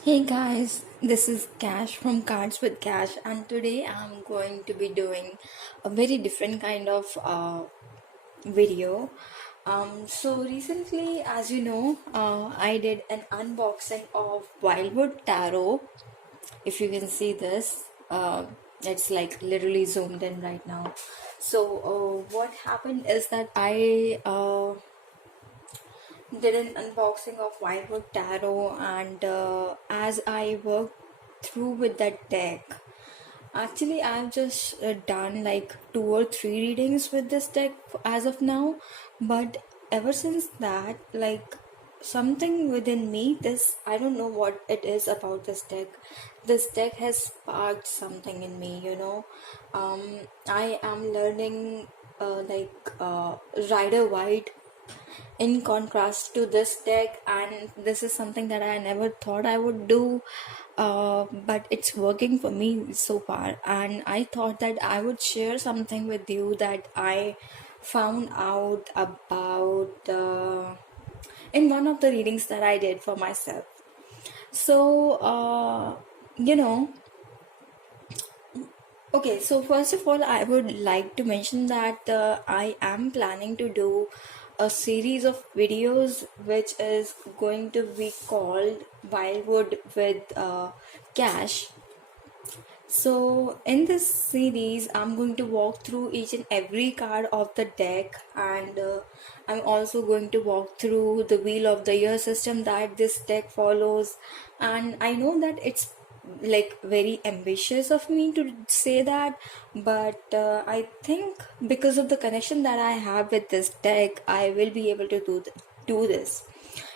Hey guys, this is Cash from Cards with Cash, and today I'm going to be doing a very different kind of video. So recently, as you know, I did an unboxing of Wildwood Tarot. If you can see this, it's like literally zoomed in right now. So what happened is that I did an unboxing of Wildwood Tarot, and as I worked through with that deck, actually I've just done like 2 or 3 readings with this deck as of now, but ever since that, like something within me, this I don't know what it is about this deck. This deck has sparked something in me. I am learning Rider White in contrast to this deck, and this is something that I never thought I would do, but it's working for me so far, and I thought that I would share something with you that I found out about in one of the readings that I did for myself. So you know Okay, so first of all, I would like to mention that I am planning to do a series of videos which is going to be called Wildwood with Cash. So, in this series, I'm going to walk through each and every card of the deck, and I'm also going to walk through the Wheel of the Year system that this deck follows. And I know that it's like very ambitious of me to say that, but I think because of the connection that I have with this deck, I will be able to do this,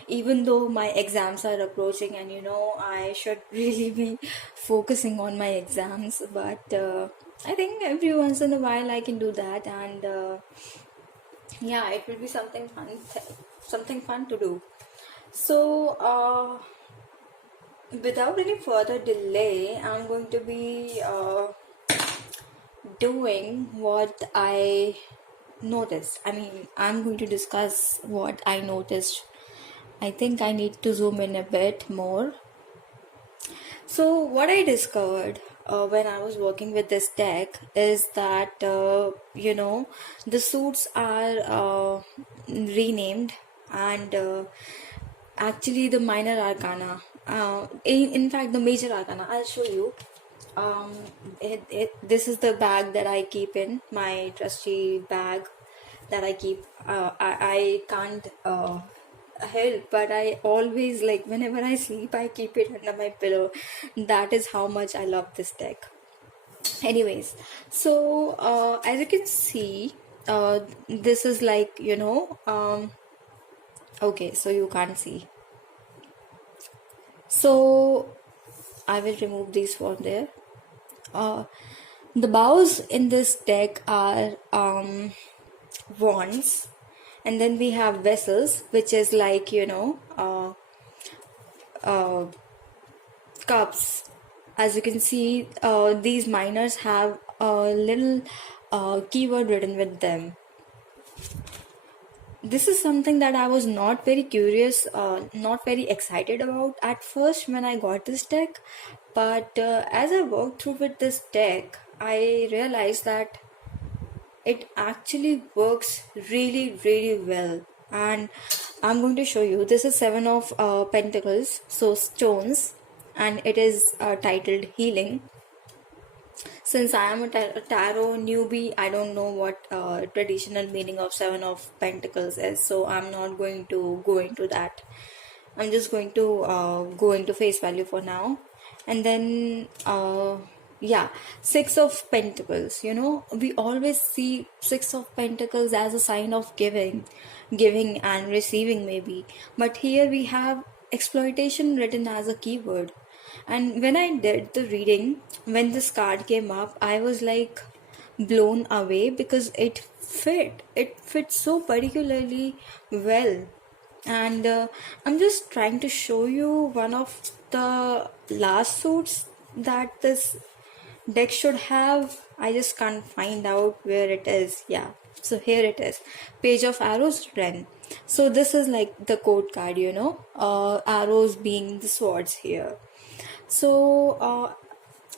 even though my exams are approaching, and I should really be focusing on my exams, but I think every once in a while I can do that, and yeah, it will be something fun to do. So without any further delay, I'm going to be doing what I noticed. I mean, I'm going to discuss what I noticed. I think I need to zoom in a bit more. So, what I discovered when I was working with this deck is that, the suits are renamed, and actually the minor arcana, in fact, the major arcana, I'll show you. This is the bag that I keep in, my trusty bag that I keep. I can't help, but I always, like, whenever I sleep, I keep it under my pillow. That is how much I love this deck. Anyways, so as you can see, this is like, okay, so you can't see. So I will remove these from there. The bows in this deck are wands, and then we have vessels, which is like, cups. As you can see, these minors have a little keyword written with them. This is something that I was not very curious, not very excited about at first when I got this deck, but as I worked through with this deck, I realized that it actually works really, really well. And I'm going to show you. This is Seven of Pentacles, so stones, and it is titled Healing. Since I am a tarot newbie, I don't know what traditional meaning of Seven of Pentacles is, so I'm not going to go into that. I'm just going to go into face value for now. And then yeah, Six of Pentacles. We always see Six of Pentacles as a sign of giving and receiving, maybe, but here we have exploitation written as a keyword. And when I did the reading, when this card came up, I was like blown away because it fit so particularly well. And I'm just trying to show you one of the last suits that this deck should have. I just can't find out where it is. Yeah, so here it is. Page of Arrows, Ren. So this is like the court card, arrows being the swords here. So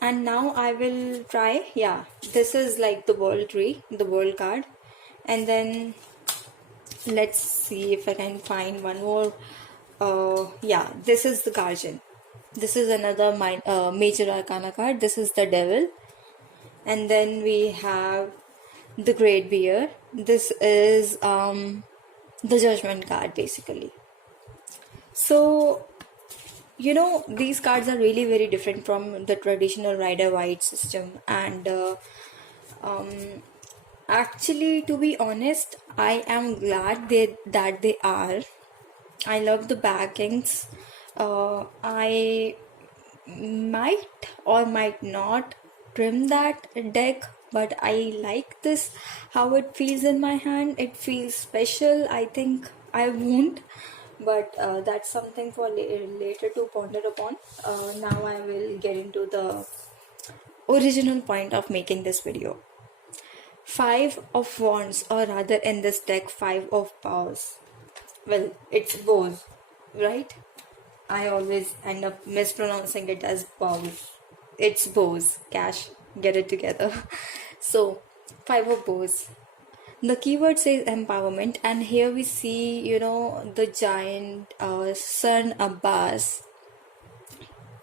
and now I will try, yeah, this is like the world tree, the world card. And then let's see if I can find one more. Yeah, this is the guardian. This is another major arcana card. This is the devil. And then we have the great bear. This is the judgment card basically. So these cards are really very different from the traditional rider white system. And um, actually, to be honest, I am glad that they are. I love the backings. I might or might not trim that deck, but I like this, how it feels in my hand. It feels special. I think I won't, but that's something for later to ponder upon. Now I will get into the original point of making this video. Five of wands, or rather in this deck, five of paws. Well, it's bows, right? I always end up mispronouncing it as bows. It's bows. Cash, get it together. So, five of bows. The keyword says empowerment, and here we see, the giant Sun Abbas.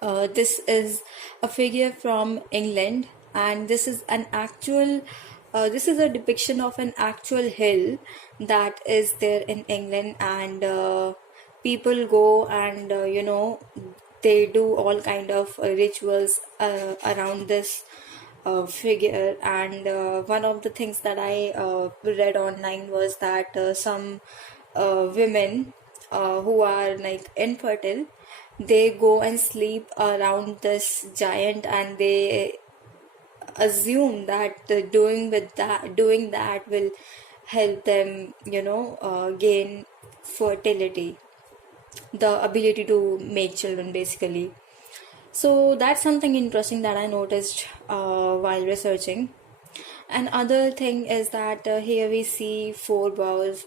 This is a figure from England, and this is an actual. This is a depiction of an actual hill that is there in England, and people go and they do all kind of rituals around this figure. And one of the things that I read online was that some women who are like infertile, they go and sleep around this giant, and they assume that doing that will help them gain fertility, the ability to make children basically. So that's something interesting that I noticed while researching. And other thing is that here we see four bows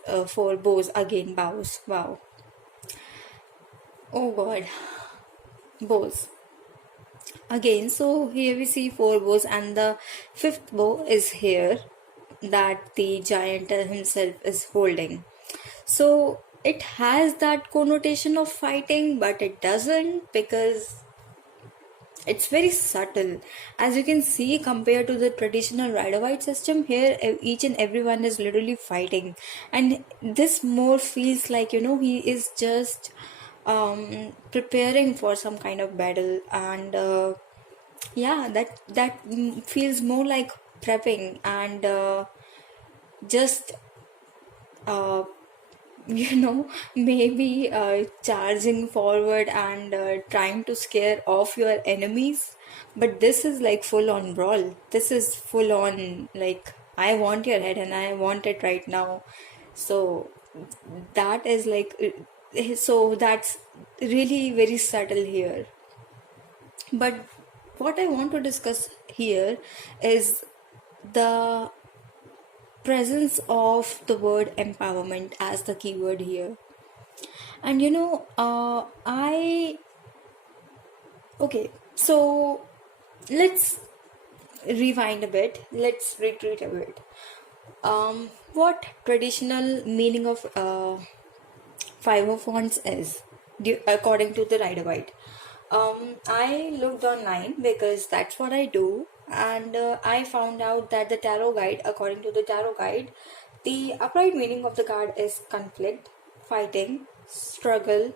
again, bows. Wow. Oh God, bows again. So here we see four bows, and the fifth bow is here that the giant himself is holding. So it has that connotation of fighting, but it doesn't, because it's very subtle. As you can see, compared to the traditional rider white system, here each and everyone is literally fighting, and this more feels like he is just preparing for some kind of battle. And yeah, that feels more like prepping, and just uh, maybe charging forward and trying to scare off your enemies. But this is like full on brawl. This is full on like, I want your head and I want it right now. So that is like, so that's really very subtle here. But what I want to discuss here is the presence of the word empowerment as the keyword here. And okay, so let's rewind a bit, let's retreat a bit. What traditional meaning of five of wands is, according to the rider white? I looked online because that's what I do, and I found out that the tarot guide, according to the tarot guide, the upright meaning of the card is conflict, fighting, struggle,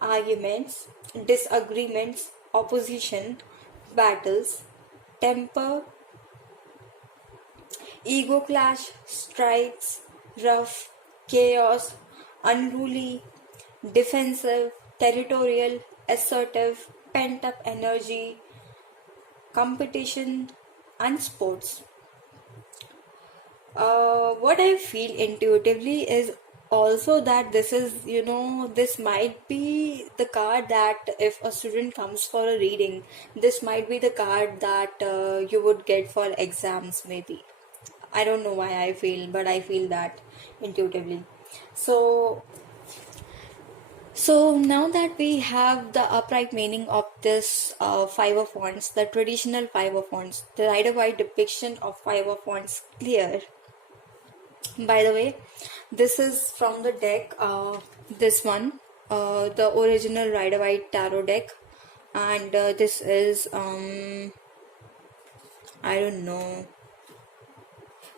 arguments, disagreements, opposition, battles, temper, ego clash, strikes, rough, chaos, unruly, defensive, territorial, assertive, pent up energy, competition, and sports. What I feel intuitively is also that this might be the card that if a student comes for a reading, this might be the card that you would get for exams, maybe. I don't know why I feel, but I feel that intuitively. So so now that we have the upright meaning of this Five of Wands, the traditional Five of Wands, the Rider-Waite depiction of Five of Wands clear. By the way, this is from the deck, this one, the original Rider-Waite Tarot deck, and this is, I don't know.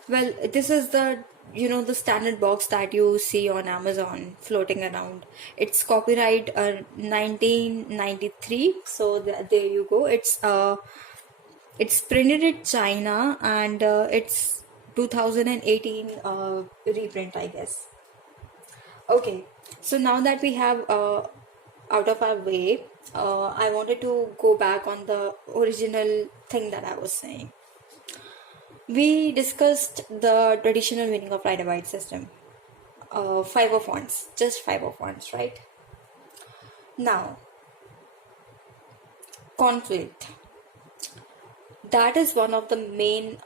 Well, this is the the standard box that you see on Amazon floating around. It's copyright 1993. So there you go. It's printed in China, and it's 2018 reprint, I guess. Okay, so now that we have out of our way, I wanted to go back on the original thing that I was saying. We discussed the traditional meaning of Rider-Waite system. Five of Wands, just Five of Wands, right? Now, conflict. That is one of the main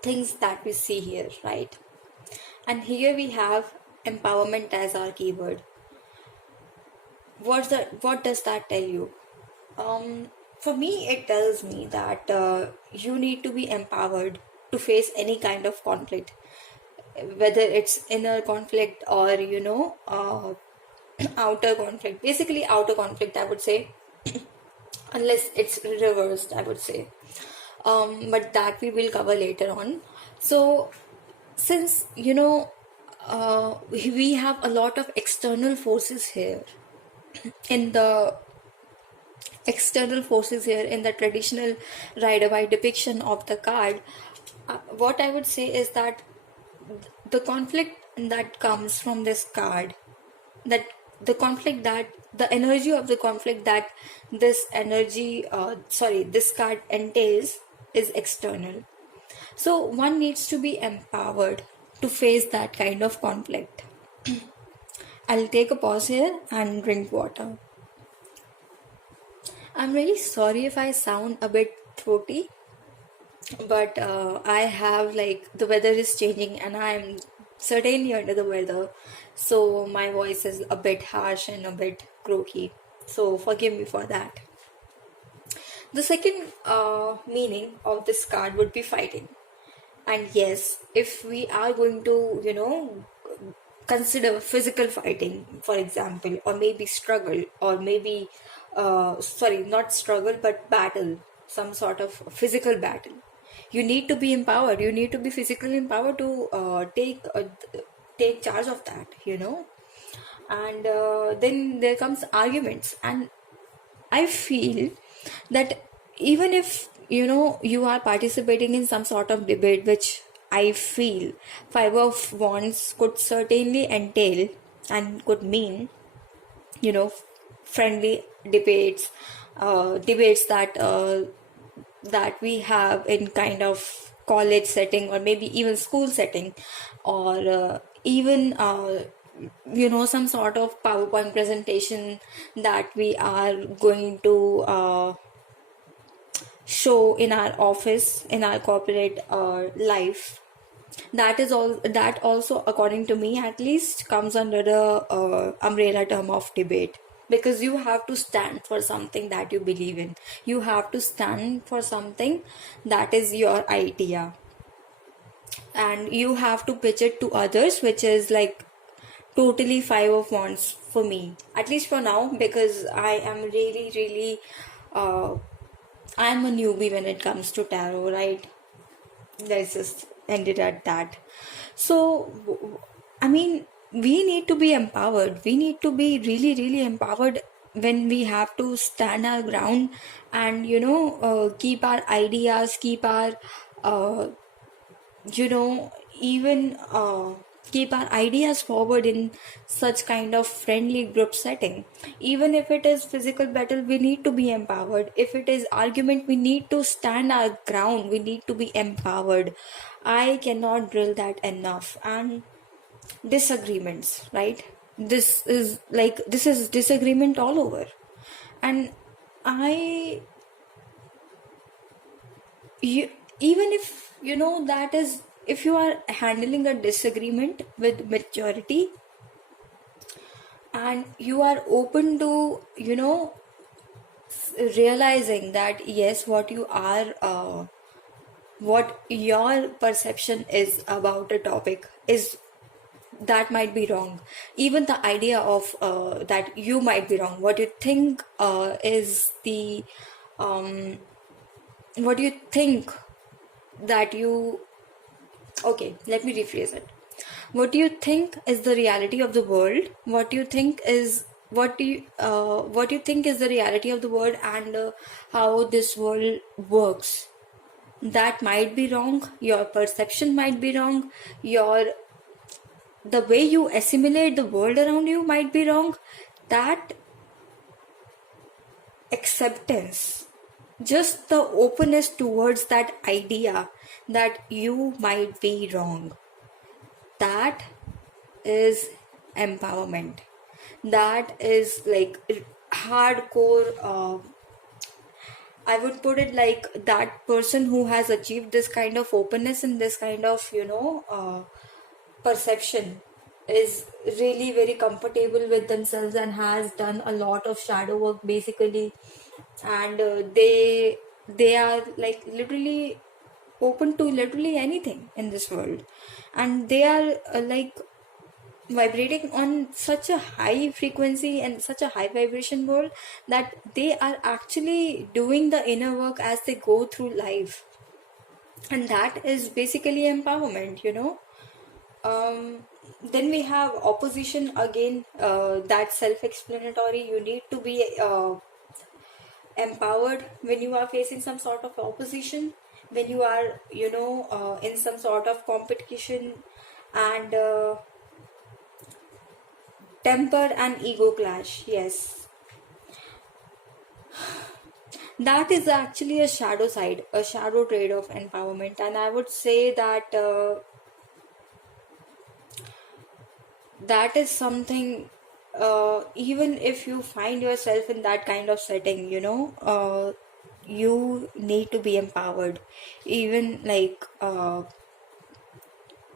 things that we see here, right? And here we have empowerment as our keyword. What does that tell you? For me, it tells me that you need to be empowered to face any kind of conflict, whether it's inner conflict or outer conflict. Basically, outer conflict, I would say, unless it's reversed, I would say. But that we will cover later on. So, since we have a lot of external forces here in the traditional Rider-Waite depiction of the card, what I would say is that the conflict that comes from this card, that the energy of the conflict that this card entails is external. So one needs to be empowered to face that kind of conflict. I'll take a pause here and drink water. I'm really sorry if I sound a bit throaty, but I have, like, the weather is changing and I'm certainly under the weather, so my voice is a bit harsh and a bit croaky, so forgive me for that. The second meaning of this card would be fighting. And yes, if we are going to consider physical fighting, for example, or maybe struggle, or maybe not struggle but battle, some sort of physical battle, you need to be empowered, you need to be physically empowered to take charge of that, and then there comes arguments. And I feel that even if you are participating in some sort of debate, which I feel Five of Wands could certainly entail and could mean, friendly debates, debates that we have in kind of college setting, or maybe even school setting, or even some sort of PowerPoint presentation that we are going to show in our office, in our corporate life. That also, according to me at least, comes under the umbrella term of debate, because you have to stand for something that you believe in, you have to stand for something that is your idea, and you have to pitch it to others, which is like totally Five of Wands for me, at least for now, because I am really I'm a newbie when it comes to tarot, right? Let's just end it at that. So, I mean, we need to be empowered. We need to be really empowered when we have to stand our ground and, keep our ideas, keep our, even keep our ideas forward in such kind of friendly group setting. Even if it is physical battle, we need to be empowered. If it is argument, we need to stand our ground, we need to be empowered. I cannot drill that enough. And disagreements, right? This is disagreement all over. And even if that is if you are handling a disagreement with maturity, and you are open to, realizing that yes, what your perception is about a topic is, that might be wrong. Even the idea of that you might be wrong, what you think is the what do you think that you okay, let me rephrase it. What do you think is the reality of the world? What do you think is the reality of the world, and how this world works? That might be wrong. Your perception might be wrong. Your The way you assimilate the world around you might be wrong. That acceptance, just the openness towards that idea that you might be wrong, that is empowerment. That is like hardcore. I would put it like that person who has achieved this kind of openness and this kind of, perception, is really very comfortable with themselves and has done a lot of shadow work basically. And they are like literally open to literally anything in this world, and they are like vibrating on such a high frequency and such a high vibration world, that they are actually doing the inner work as they go through life. And that is basically empowerment, then we have opposition again. That's self-explanatory. You need to be empowered when you are facing some sort of opposition, when you are, in some sort of competition. And temper and ego clash, yes, that is actually a shadow side, a shadow trade of empowerment. And I would say that that is something, even if you find yourself in that kind of setting, you need to be empowered. Even like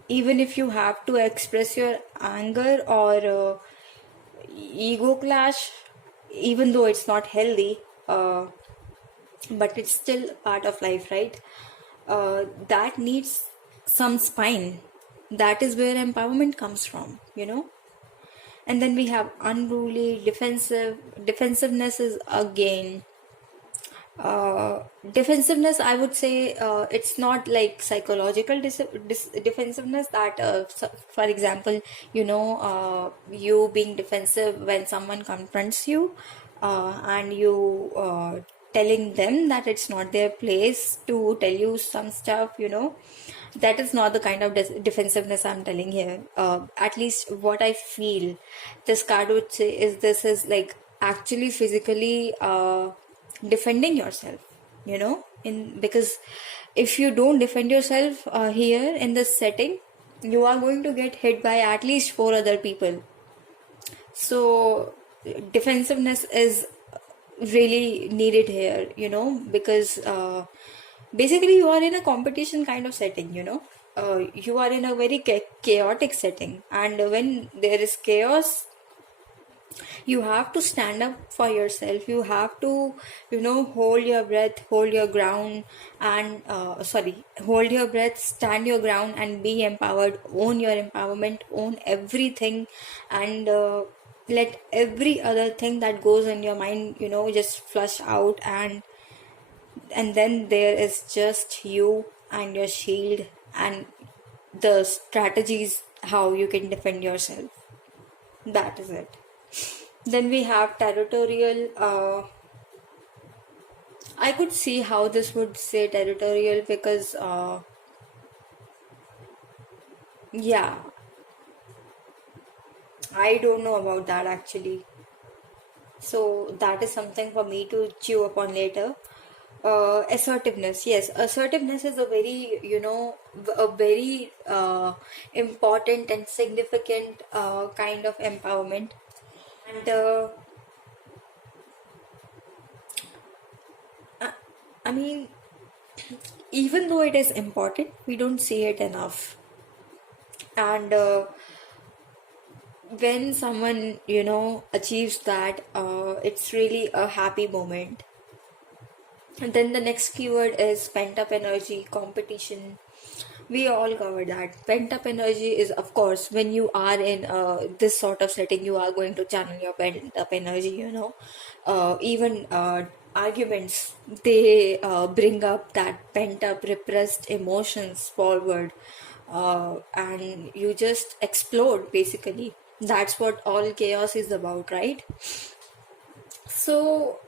even if you have to express your anger or ego clash, even though it's not healthy, but it's still part of life, right? That needs some spine. That is where empowerment comes from, And then we have unruly, defensiveness is again, defensiveness, I would say, it's not like psychological defensiveness, that for example, you being defensive when someone confronts you, and you telling them that it's not their place to tell you some stuff, that is not the kind of defensiveness I'm telling here. At least what I feel this card would say is, this is like actually physically defending yourself, because if you don't defend yourself here in this setting, you are going to get hit by at least 4 other people. So defensiveness is really needed here, because basically you are in a competition kind of setting, you are in a very chaotic setting, and when there is chaos, you have to stand up for yourself. You have to, hold your breath, hold your ground, and hold your breath, stand your ground, and be empowered. Own your empowerment, own everything, and let every other thing that goes in your mind, just flush out. And then there is just you and your shield and the strategies how you can defend yourself. That is it. Then we have territorial. I could see how this would say territorial, because yeah, I don't know about that actually. So that is something for me to chew upon later. Assertiveness, yes, assertiveness is a very important and significant kind of empowerment. And I mean, even though it is important, we don't see it enough. And when someone, achieves that, it's really a happy moment. And then the next keyword is pent up energy, competition. We all covered that. Pent up energy is, of course, when you are in this sort of setting, you are going to channel your pent up energy. Even arguments, they bring up that pent up, repressed emotions forward, and you just explode basically. That's what all chaos is about, right? So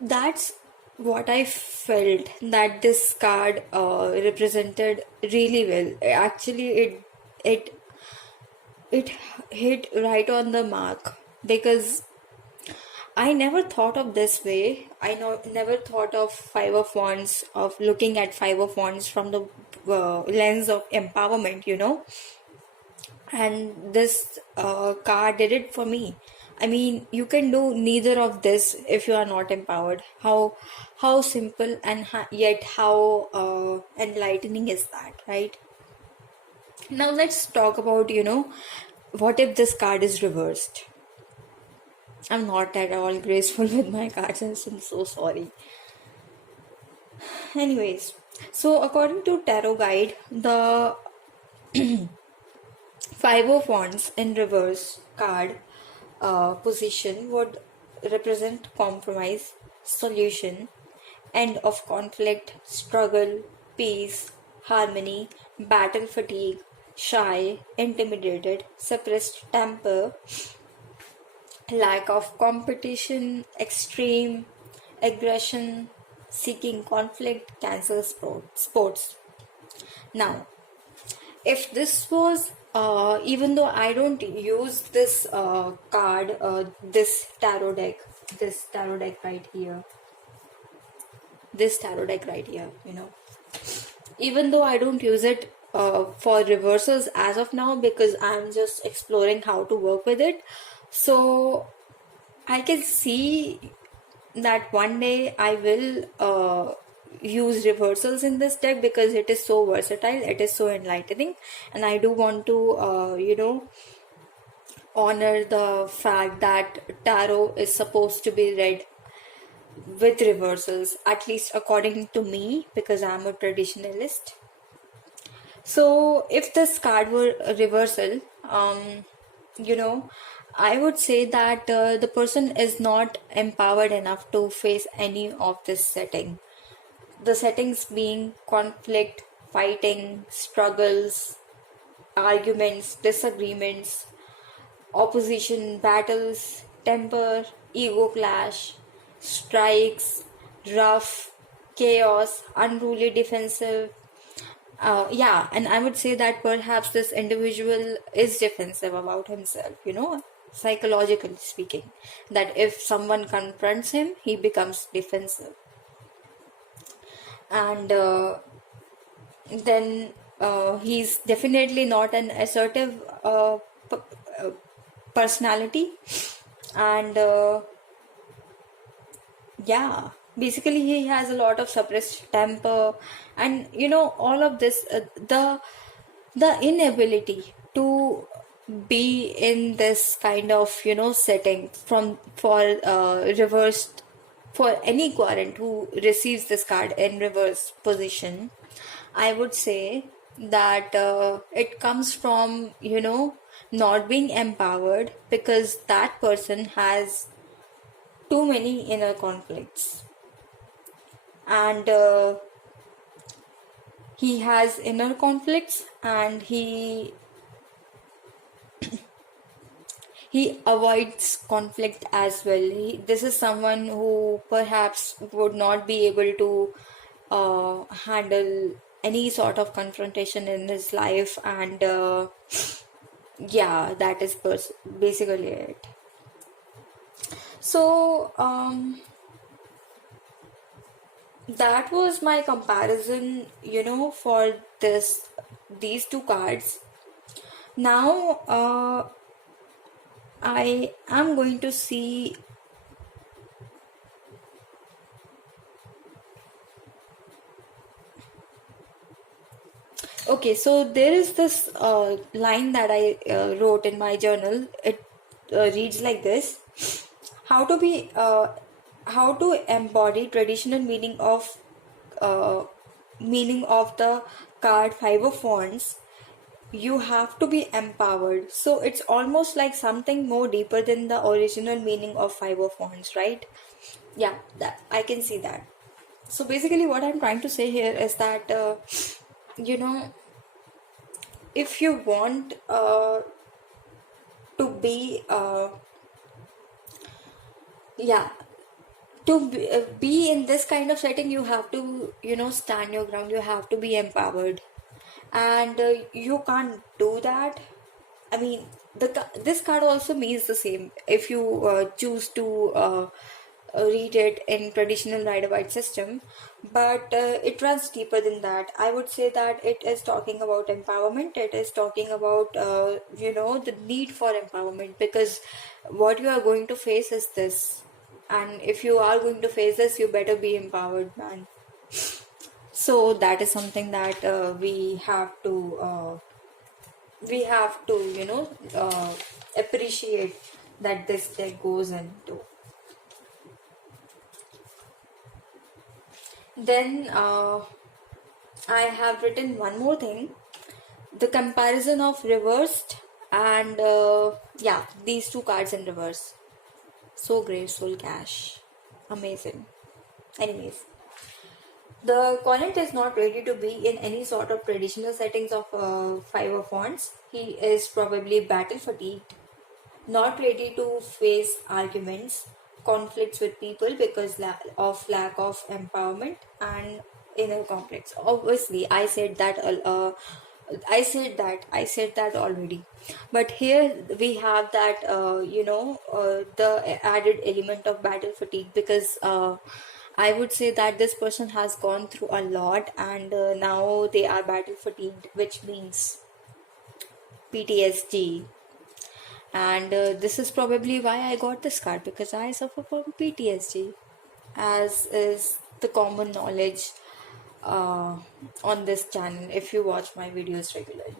that's what I felt that this card represented really well. Actually, it it hit right on the mark, because I never thought of this way. Never thought of Five of Wands, of looking at Five of Wands from the lens of empowerment. And this card did it for me. I mean, you can do neither of this if you are not empowered. How simple and yet how enlightening is that, right? Now let's talk about, what if this card is reversed? I'm not at all graceful with my cards, I'm so sorry. Anyways, so according to Tarot Guide, the Five of Wands in reverse card position would represent compromise, solution, end of conflict, struggle, peace, harmony, battle fatigue, shy, intimidated, suppressed temper, lack of competition, extreme aggression, seeking conflict, cancel sports. Now, if this was, even though I don't use this card, this tarot deck right here, even though I don't use it for reversals as of now, because I'm just exploring how to work with it, so I can see that one day I will use reversals in this deck, because it is so versatile, it is so enlightening, and I do want to honor the fact that tarot is supposed to be read with reversals, at least according to me, because I'm a traditionalist. So if this card were a reversal, I would say that the person is not empowered enough to face any of this setting. The settings being conflict, fighting, struggles, arguments, disagreements, opposition, battles, temper, ego clash, strikes, rough, chaos, unruly, defensive. Yeah, and I would say that perhaps this individual is defensive about himself, psychologically speaking. That if someone confronts him, he becomes defensive. And then he's definitely not an assertive personality. And yeah, basically he has a lot of suppressed temper, and all of this, the inability to be in this kind of setting for reversed, for any querent who receives this card in reverse position. I would say that it comes from not being empowered, because that person has too many inner conflicts, and he has inner conflicts, and he avoids conflict as well. This is someone who perhaps would not be able to handle any sort of confrontation in his life, and yeah, that is basically it. So that was my comparison, for these two cards. Now I am going to see Okay, so there is this line that I wrote in my journal. It reads like this: how to be, how to embody traditional uh, meaning of the card Five of Wands. You have to be empowered. So it's almost like something more deeper than the original meaning of Five of Wands, right? Yeah, that I can see that. So basically, what I'm trying to say here is that you know, if you want to be yeah, be in this kind of setting, you have to, stand your ground. You have to be empowered, and you can't do that. I mean, this card also means the same if you choose to read it in traditional Rider-Waite system, but it runs deeper than that. I would say that it is talking about empowerment. It is talking about the need for empowerment, because what you are going to face is this, and if you are going to face this, you better be empowered, man. So that is something that we have to appreciate that this deck goes into. Then I have written one more thing: the comparison of reversed, and yeah, these two cards in reverse. So graceful, Cash, amazing. Anyways, the cornet is not ready to be in any sort of traditional settings of Five of Wands. He is probably battle fatigued, not ready to face arguments, conflicts with people because of lack of empowerment and inner conflicts. Obviously, I said that already. But here we have that the added element of battle fatigue, because I would say that this person has gone through a lot, and now they are battle fatigued, which means PTSD. And this is probably why I got this card, because I suffer from PTSD, as is the common knowledge on this channel if you watch my videos regularly.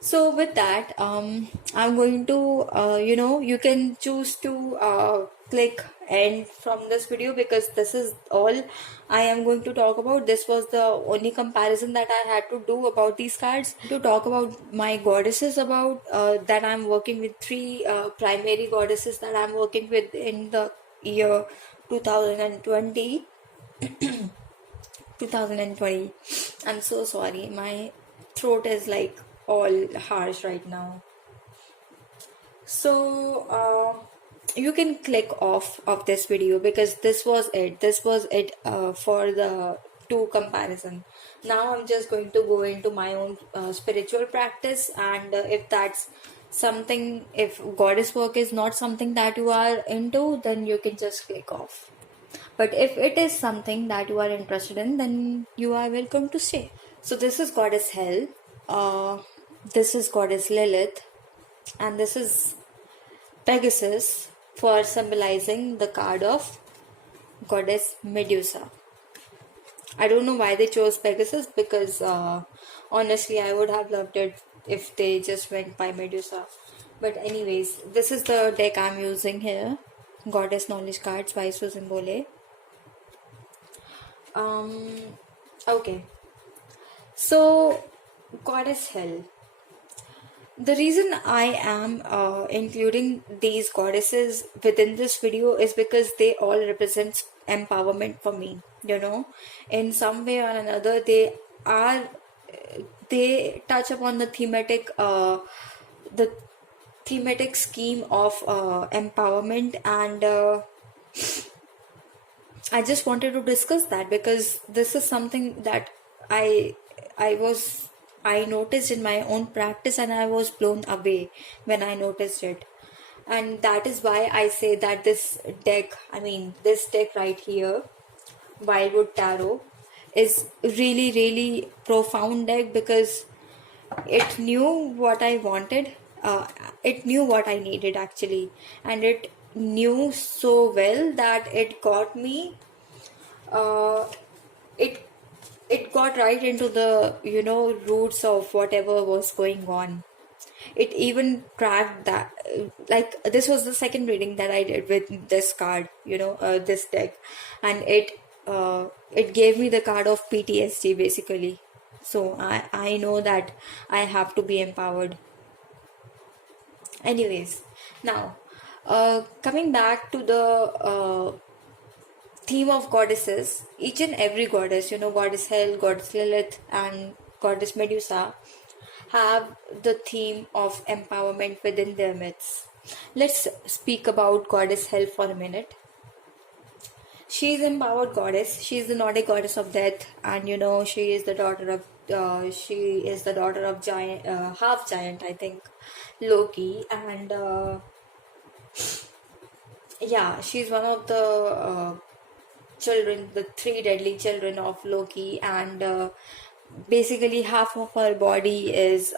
So with that, I'm going to, you can choose to click end from this video, because this is all I am going to talk about. This was the only comparison that I had to do about these cards. To talk about my goddesses, about that I'm working with three primary goddesses that I'm working with in the year 2020. 2020. I'm so sorry. My throat is like all harsh right now. So you can click off of this video, because this was it for the two comparison. Now I'm just going to go into my own spiritual practice, and if goddess work is not something that you are into, then you can just click off. But if it is something that you are interested in, then you are welcome to stay. So this is goddess Hel, this is goddess Lilith, and this is Pegasus, for symbolizing the card of goddess Medusa. I don't know why they chose Pegasus, because honestly I would have loved it if they just went by Medusa. But anyways, this is the deck I'm using here. Goddess Knowledge Cards by Susan Bolle. Okay. So, Goddess Hel. The reason I am including these goddesses within this video is because they all represent empowerment for me. In some way or another, they touch upon the thematic scheme of empowerment, and I just wanted to discuss that, because this is something that I noticed in my own practice, and I was blown away when I noticed it. And that is why I say that this deck right here, Wildwood Tarot, is really, really profound deck, because it knew what I wanted, it knew what I needed actually, and it knew so well that it got me it it got right into the, roots of whatever was going on. It even tracked that, like, this was the second reading that I did with this card, this deck, and it gave me the card of PTSD basically. So I know that I have to be empowered. Anyways, now, coming back to the theme of goddesses, each and every goddess, goddess Hel, goddess Lilith, and goddess Medusa, have the theme of empowerment within their myths. Let's speak about goddess Hel for a minute. She is empowered goddess. She is the Nordic goddess of death, and she is the daughter of giant, half giant, I think, Loki, and yeah, she's one of the children, the three deadly children of Loki, and basically half of her body is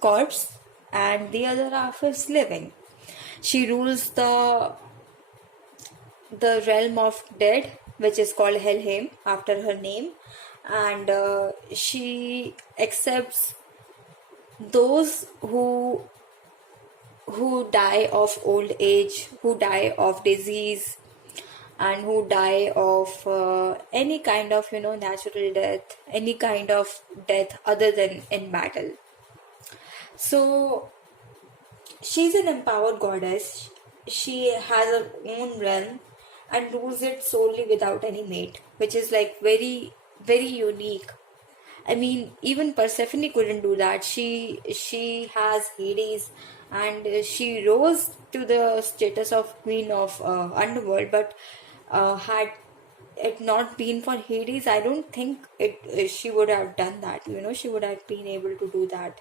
corpse, and the other half is living. She rules the realm of dead, which is called Helheim after her name, and she accepts those who die of old age, who die of disease, and who die of any kind of natural death, any kind of death other than in battle. So she's an empowered goddess. She has her own realm and rules it solely without any mate, which is like very, very unique. I mean, even Persephone couldn't do that. She has Hades, and she rose to the status of queen of underworld. But had it not been for Hades, I don't think she would have done that. She would have been able to do that.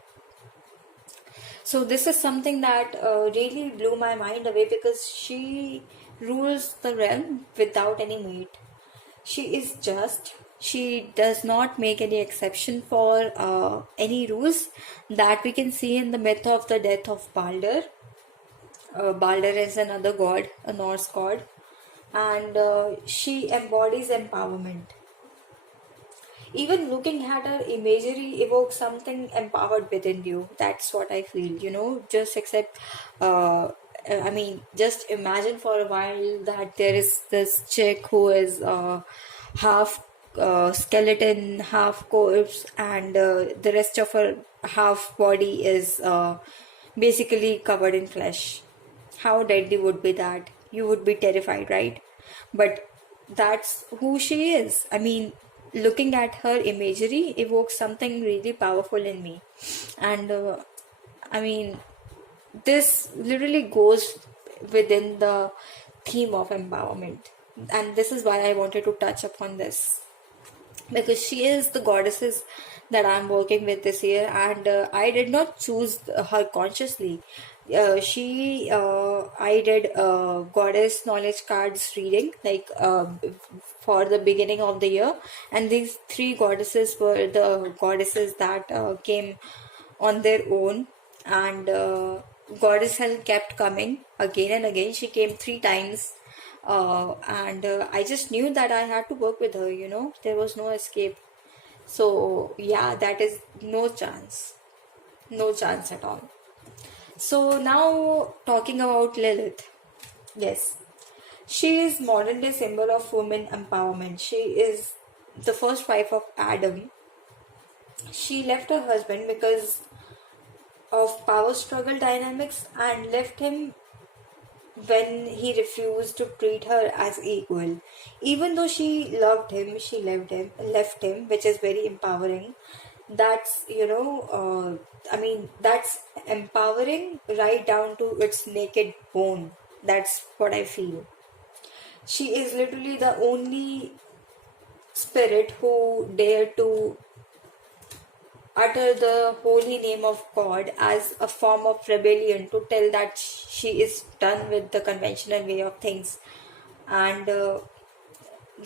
So this is something that really blew my mind away, because she rules the realm without any mate. She is just. She does not make any exception for any rules that we can see in the myth of the death of Balder. Balder is another god, a Norse god, and she embodies empowerment. Even looking at her imagery evokes something empowered within you. That's what I feel, just accept, just imagine for a while that there is this chick who is half skeleton, half corpse, and the rest of her half body is basically covered in flesh. How deadly would be that? You would be terrified, right? But that's who she is. I mean, looking at her imagery evokes something really powerful in me. And I mean, this literally goes within the theme of empowerment. And this is why I wanted to touch upon this, because she is the goddesses that I'm working with this year, and I did not choose her consciously. I did goddess knowledge cards reading, like for the beginning of the year, and these three goddesses were the goddesses that came on their own, and goddess Hel kept coming again and again. She came three times, and I just knew that I had to work with her. There was no escape. So yeah, that is no chance at all. So now, talking about Lilith, yes, she is modern day symbol of women empowerment. She is the first wife of Adam. She left her husband because of power struggle dynamics and left him when he refused to treat her as equal. Even though she loved him, she left him, which is very empowering. That's, that's empowering right down to its naked bone. That's what I feel. She is literally the only spirit who dared to utter the holy name of God as a form of rebellion, to tell that she is done with the conventional way of things, and the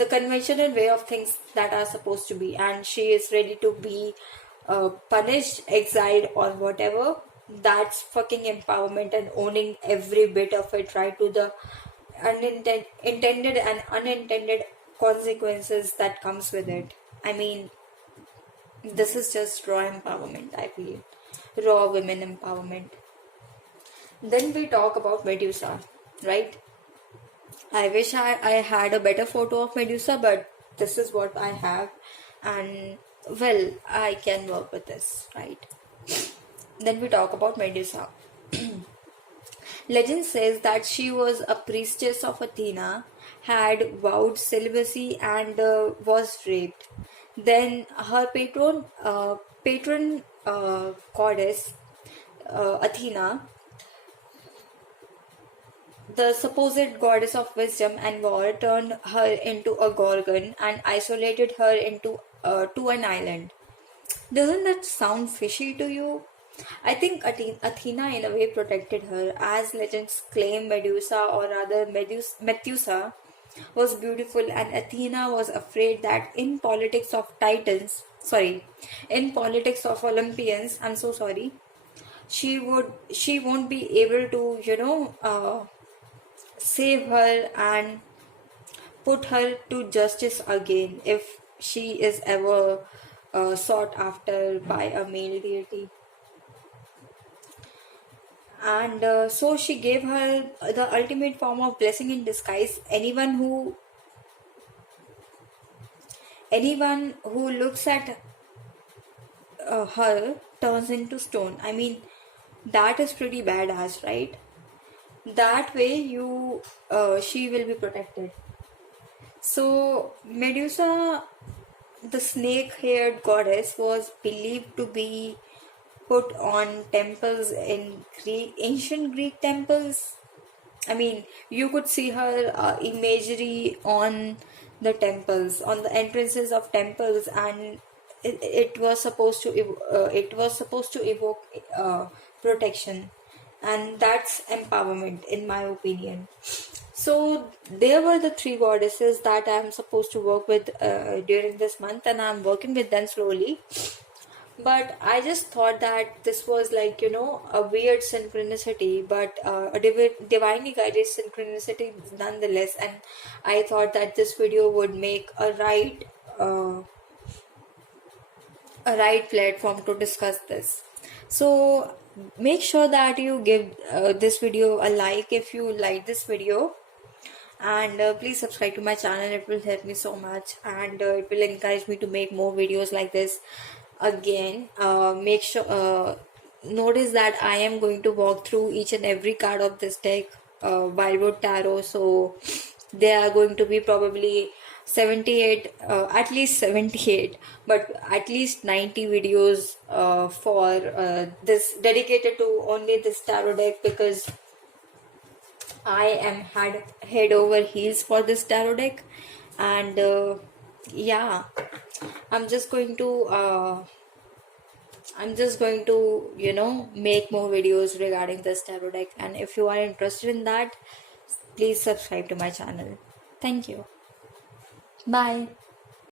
conventional way of things that are supposed to be, and she is ready to be punished, exiled, or whatever. That's fucking empowerment, and owning every bit of it, right to the intended and unintended consequences that comes with it. I mean, this is just raw empowerment, I feel. Raw women empowerment. Then we talk about Medusa, right? I wish I had a better photo of Medusa, but this is what I have, and well, I can work with this, right? Then we talk about Medusa. Legend says that she was a priestess of Athena, had vowed celibacy, and was raped. Then her patron goddess Athena, the supposed goddess of wisdom and war, turned her into a gorgon and isolated her into to an island. Doesn't that sound fishy to you? I think Athena in a way protected her, as legends claim Medusa, or rather Medusa, was beautiful, and Athena was afraid that in politics of Olympians, I'm so sorry, she won't be able to, save her and put her to justice again if she is ever sought after by a male deity. And so she gave her the ultimate form of blessing in disguise. Anyone who looks at her turns into stone. I mean, that is pretty badass, right? That way she will be protected. So Medusa, the snake-haired goddess, was believed to be put on temples in ancient Greek temples. I mean, you could see her imagery on the temples, on the entrances of temples, and it was supposed to evoke protection, and that's empowerment, in my opinion. So there were the three goddesses that I'm supposed to work with during this month, and I'm working with them slowly. But I just thought that this was like, a weird synchronicity, but a divinely guided synchronicity nonetheless. And I thought that this video would make uh, a right platform to discuss this. So make sure that you give this video a like if you like this video, and please subscribe to my channel. It will help me so much, and it will encourage me to make more videos like this. Again, make sure notice that I am going to walk through each and every card of this deck, Wildwood Tarot. So there are going to be probably 78, at least 78, but at least 90 videos for this, dedicated to only this tarot deck, because I am head over heels for this tarot deck. And yeah, I'm just going to make more videos regarding this tarot deck, and if you are interested in that, please subscribe to my channel. Thank you. Bye.